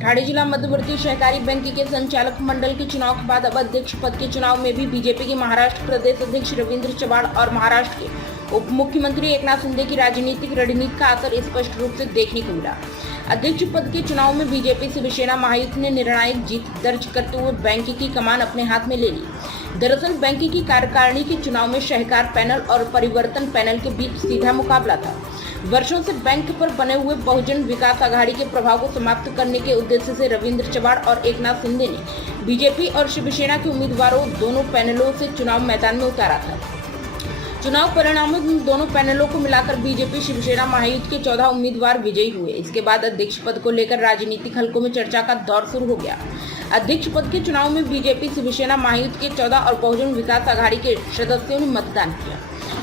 ठाणे जिला मध्यवर्ती सहकारी बैंक के संचालक मंडल के चुनाव के बाद अब अध्यक्ष पद के चुनाव में भी बीजेपी के महाराष्ट्र प्रदेश अध्यक्ष रविंद्र चव्हाण और महाराष्ट्र के उप मुख्यमंत्री एकनाथ शिंदे की राजनीतिक रणनीति का असर स्पष्ट रूप से देखने को मिला। अध्यक्ष पद के चुनाव में बीजेपी शिवसेना महायुति ने निर्णायक जीत दर्ज करते हुए बैंक की कमान अपने हाथ में ले ली। दरअसल बैंक की कार्यकारिणी के चुनाव में सहकार पैनल और परिवर्तन पैनल के बीच सीधा मुकाबला था। वर्षों से बैंक पर बने हुए बहुजन विकास आघाड़ी के प्रभाव को समाप्त करने के उद्देश्य से रविंद्र चव्हाण और एकनाथ शिंदे ने बीजेपी और शिवसेना के उम्मीदवारों दोनों पैनलों से चुनाव मैदान में उतारा था। चुनाव परिणामों में दोनों पैनलों को मिलाकर बीजेपी शिवसेना महायुति के 14 उम्मीदवार विजयी हुए। इसके बाद अध्यक्ष पद को लेकर राजनीतिक हलकों में चर्चा का दौर शुरू हो गया। अध्यक्ष पद के चुनाव में बीजेपी शिवसेना महायुति के 14 और बहुजन विकास आघाड़ी के सदस्यों ने मतदान किया।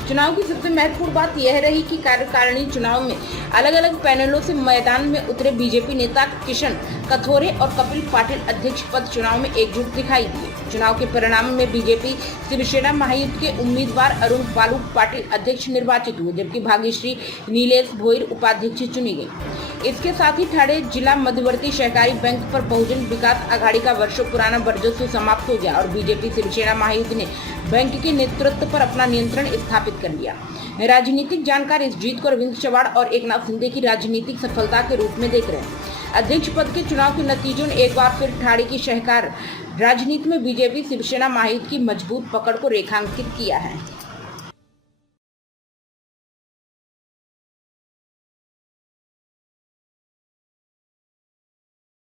चुनाव की सबसे महत्वपूर्ण बात यह रही कि कार्यकारिणी चुनाव में अलग अलग पैनलों से मैदान में उतरे बीजेपी नेता किशन कथोरे और कपिल पाटिल अध्यक्ष पद चुनाव में एकजुट दिखाई दिए। चुनाव के परिणाम में बीजेपी शिवसेना महायुति के उम्मीदवार अरुण बालू पाटिल अध्यक्ष निर्वाचित हुए, जबकि भाग्यश्री नीलेश भोईर उपाध्यक्ष चुनी गई। इसके साथ ही ठाणे जिला मध्यवर्ती सहकारी बैंक पर बहुजन विकास आघाड़ी का वर्षों पुराना वर्चस्व समाप्त हो गया और बीजेपी शिवसेना महायुति ने बैंक के नेतृत्व पर अपना नियंत्रण स्थापित कर लिया। राजनीतिक जानकार इस जीत को रविंद्र चव्हाण और एकनाथ शिंदे की राजनीतिक सफलता के रूप में देख रहे हैं। अध्यक्ष पद के चुनाव के नतीजों ने एक बार फिर ठाणे की सहकार राजनीति में बीजेपी शिवसेना महायुति की मजबूत पकड़ को रेखांकित किया है।